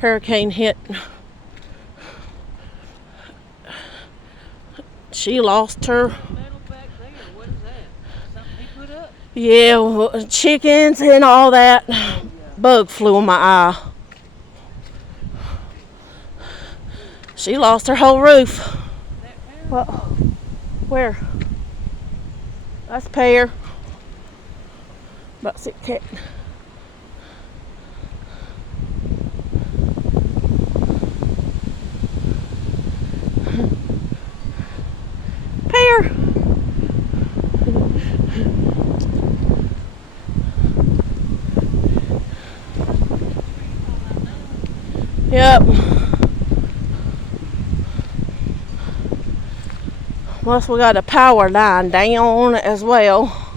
hurricane hit. She lost her. Yeah, chickens and all that. Bug flew in my eye. She lost her whole roof. Well, where? That's pear. But see, cat. Pear. Yep. Plus we got a power line down as well.